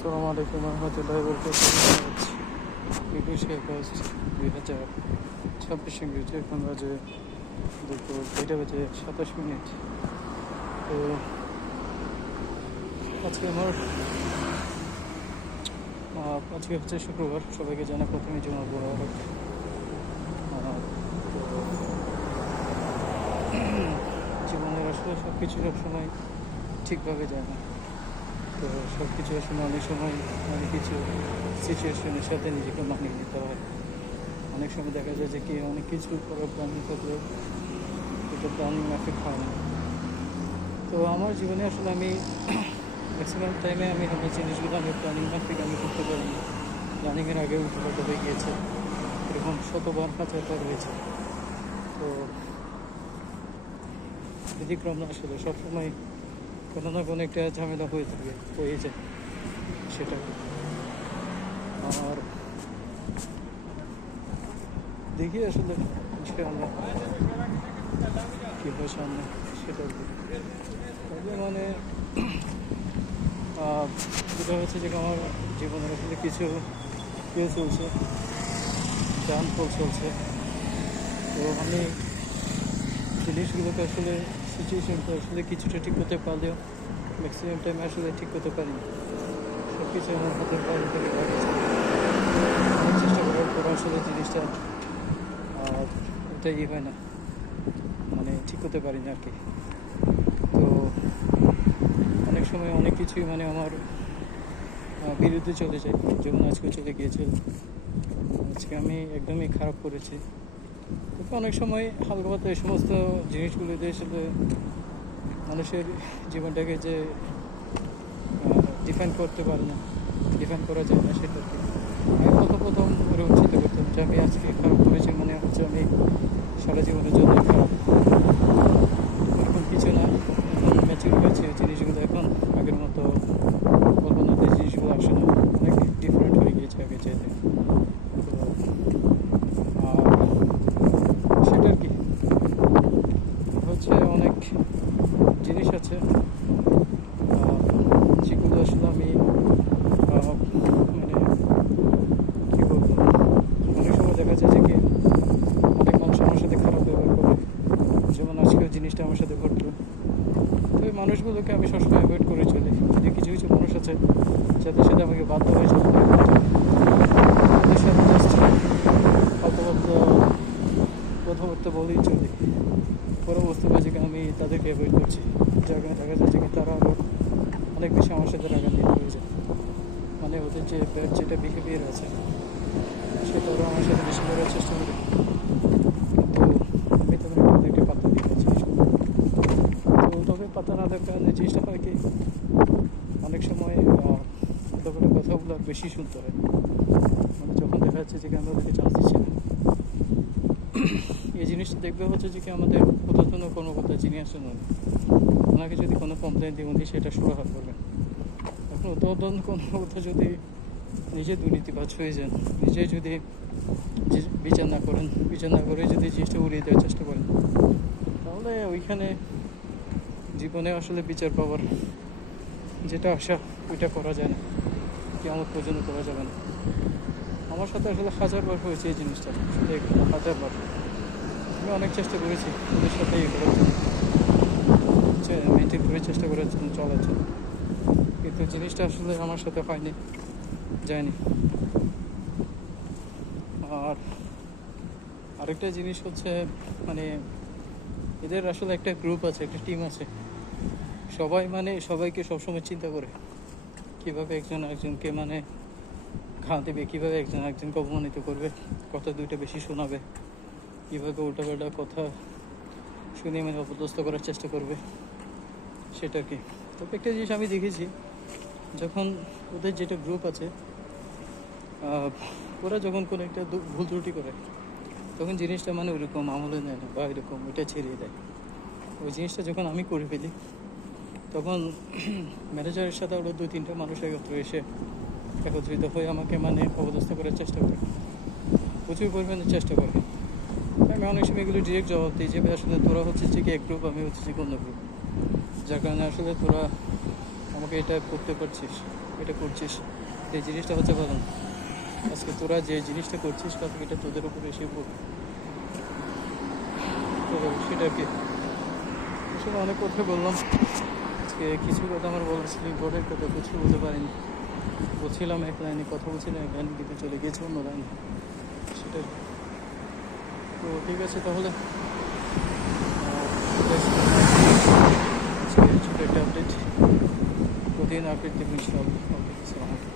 আসসালামু আলাইকুম রহমতুল্লাহি ওয়া বারাকাতুহু। 21 আগস্ট 2026 ইংরেজি। এখন বাজে দুপুর 2:27। তো আজকে আমার আজকে হচ্ছে শুক্রবার। সবাইকে জানা প্রথমে জুমার মোবারক। তো জীবনের আসলে সব কিছু সবসময় ঠিকভাবে যায় না। তো সব কিছু আসলে অনেক সময় অনেক কিছু সিচুয়েশনের সাথে নিজেকে মানিয়ে নিতে হয়। অনেক সময় দেখা যায় যে কি অনেক কিছু করার প্ল্যানিং থাকলেও এটা প্ল্যানিং মাফিক হয় না। তো আমার জীবনে আসলে আমি ম্যাক্সিমাম টাইমে আমি আমার জিনিসগুলো আমি প্ল্যানিং মাফিক আমি করতে পারিনি। প্ল্যানিংয়ের আগে উল্টোপাল্টা হয়ে গিয়েছে, এরকম শতবার হাজারবার হয়েছে। তো ব্যতিক্রম না, আসলে সবসময় কোনো না কোনো একটা ঝামেলা হয়ে থাকে, হয়ে যায় সেটা। আর দেখি আসলে ইনশাআল্লাহ কী হয় সামনে, সেটা তবে মানে যেটা হচ্ছে যে আমার জীবনের আসলে কিছু কেউ চলছে, ডাউনফল চলছে। তো আমি জিনিসগুলোকে আসলে সিচুয়েশনকে আসলে কিছুটা ঠিক করতে পারলেও ম্যাক্সিমাম টাইমে আসলে ঠিক করতে পারি না। সব কিছু আমার হাতের বাইরে থেকে লাগছে। অনেক চেষ্টা করার পর আসলে জিনিসটা ওটাই হয় না, মানে ঠিক করতে পারি না আর কি। তো অনেক সময় অনেক কিছুই মানে আমার বিরুদ্ধে চলে যায়, যেমন আজকে চলে গিয়েছিল। আজকে আমি একদমই খারাপ করেছি। তবে অনেক সময় হালকা পাতলা এই সমস্ত জিনিসগুলো দিয়ে আসলে মানুষের জীবনটাকে যে ডিফাইন করতে পারে না, ডিফাইন করা যায় না, সেটা কি আমি প্রথম ওরকম চিন্তা করতাম যে আমি আজকে খারাপ করেছি মানে হচ্ছে আমি সারা জীবনের জন্য খারাপ। এরকম কিছু না, এখন ম্যাচিউর হয়েছে জিনিসগুলো, এখন আগের মতো কল্পনাতে জিনিসগুলো আসে না, অনেক ডিফারেন্ট হয়ে গিয়েছে আগে চাইতে। তো সেটা আর কি হচ্ছে, অনেক জিনিস আছে যেগুলো আসলে আমি মানে কী বলবো, অনেক সময় দেখা যায় যে কি অনেক মানুষ আমার সাথে খারাপ ব্যবহার করে, যেমন আজকেও জিনিসটা আমার সাথে ঘটলো। তো এই মানুষগুলোকে আমি সবসময় অ্যাভয়েড করে চলি। যদি কিছু কিছু মানুষ আছে যাদের সাথে আমাকে বাধ্য হয়ে চলতে হয়, তাদের সাথে জাস্ট কথাবার্তা কথাবার্তা বলেই চলি। পরে বুঝতে পারছি যে আমি তাদেরকে অ্যাভয়েড করছি, যার কারণে দেখা যাচ্ছে কি তারা আরও অনেক বেশি আমার সাথে রাগান্বিত হয়ে যায়। মানে ওদের যে যেটা বিহেভিয়ার আছে সেটা ওরা আমার সাথে বেশি করার চেষ্টা করে, কিন্তু আমি তেমন ওদেরকে পাত্তা দিই না জিনিসগুলো। তো তবে পাত্তা না দেওয়ার কারণে জিনিসটা হয় কি অনেক সময় ওদের কথাগুলো আর বেশি শুনতে হয়। মানে যখন দেখা যাচ্ছে যে আমরা ওদেরকে চান্স দিচ্ছি না, এই জিনিসটা দেখবে হচ্ছে যে কি আমাদের ঊর্ধ্বতন কর্মকর্তা যিনি আছেন ওনাকে যদি কোনো কমপ্লেন দিই উনি সেটা সুরাহা করবেন। এখন ঊর্ধ্বতন কর্মকর্তা যদি নিজে দুর্নীতিবাজ হয়ে যান, নিজে যদি বিচার না করেন, বিচার না করে যদি জিনিসটা উড়িয়ে দেওয়ার চেষ্টা করেন, তাহলে ওইখানে জীবনে আসলে বিচার পাওয়ার যেটা আশা ওইটা করা যায় না, কেমন পর্যন্ত করা যাবে না। আমার সাথে আসলে হাজারবার হয়েছে এই জিনিসটা, শুধু হাজারবার। আমি অনেক চেষ্টা করেছি ওদের সাথে ইয়ে করার জন্য, মেনটেন করে চেষ্টা করার জন্য, চলার জন্য, কিন্তু জিনিসটা আসলে আমার সাথে হয়নি, যায়নি। আর আরেকটা জিনিস হচ্ছে মানে এদের আসলে একটা গ্রুপ আছে, একটা টিম আছে, সবাই মানে সবাইকে সবসময় চিন্তা করে কীভাবে একজন একজনকে মানে ঘা দেবে, কীভাবে একজন একজনকে অপমানিত করবে, কথা দুইটা বেশি শোনাবে, কীভাবে উল্টাপাল্টা কথা শুনিয়ে মানে অপদস্থ করার চেষ্টা করবে, সেটা কি। তবে একটা জিনিস আমি দেখেছি, যখন ওদের যেটা গ্রুপ আছে ওরা যখন কোনো একটা ভুল ত্রুটি করে তখন জিনিসটা মানে ওইরকম আমলে নেয় না বা এরকম ওইটা ছেড়িয়ে দেয়। ওই জিনিসটা যখন আমি করে ফেলি তখন ম্যানেজারের সাথে আরও 2-3টা মানুষ একত্রিত হয়ে আমাকে মানে অপদস্থ করার চেষ্টা করে, প্রচুর পরিমাণে চেষ্টা করে। আমি অনেক সময় এগুলো ডিরেক্ট জবাব দিই যে আসলে তোরা হচ্ছে যে কি এক গ্রুপ, আমি হচ্ছে যে অন্য গ্রুপ, যার কারণে আসলে তোরা আমাকে এটা করতে পারছিস, এটা করছিস, এই জিনিসটা হচ্ছে ভালো না। আজকে তোরা যে জিনিসটা করছিস কালকে এটা তোদের উপর এসে পড়বে। তো সেটা কি আসলে অনেক কথা বললাম আজকে, কিছু কথা আমার বলার ছিল, ইম্পর্টেন্ট কথা কিছু বলতে পারিনি। বলছিলাম এক লাইনে কথা বলছিলাম, এক লাইনে কিন্তু চলে গেছে অন্য লাইনে, সেটাই। তো ঠিক আছে তাহলে, আজকে ছোটো একটা আপডেট, প্রতিদিন আপডেট দেবো ইনশাআল্লাহ। ওকে, আসসালামু আলাইকুম।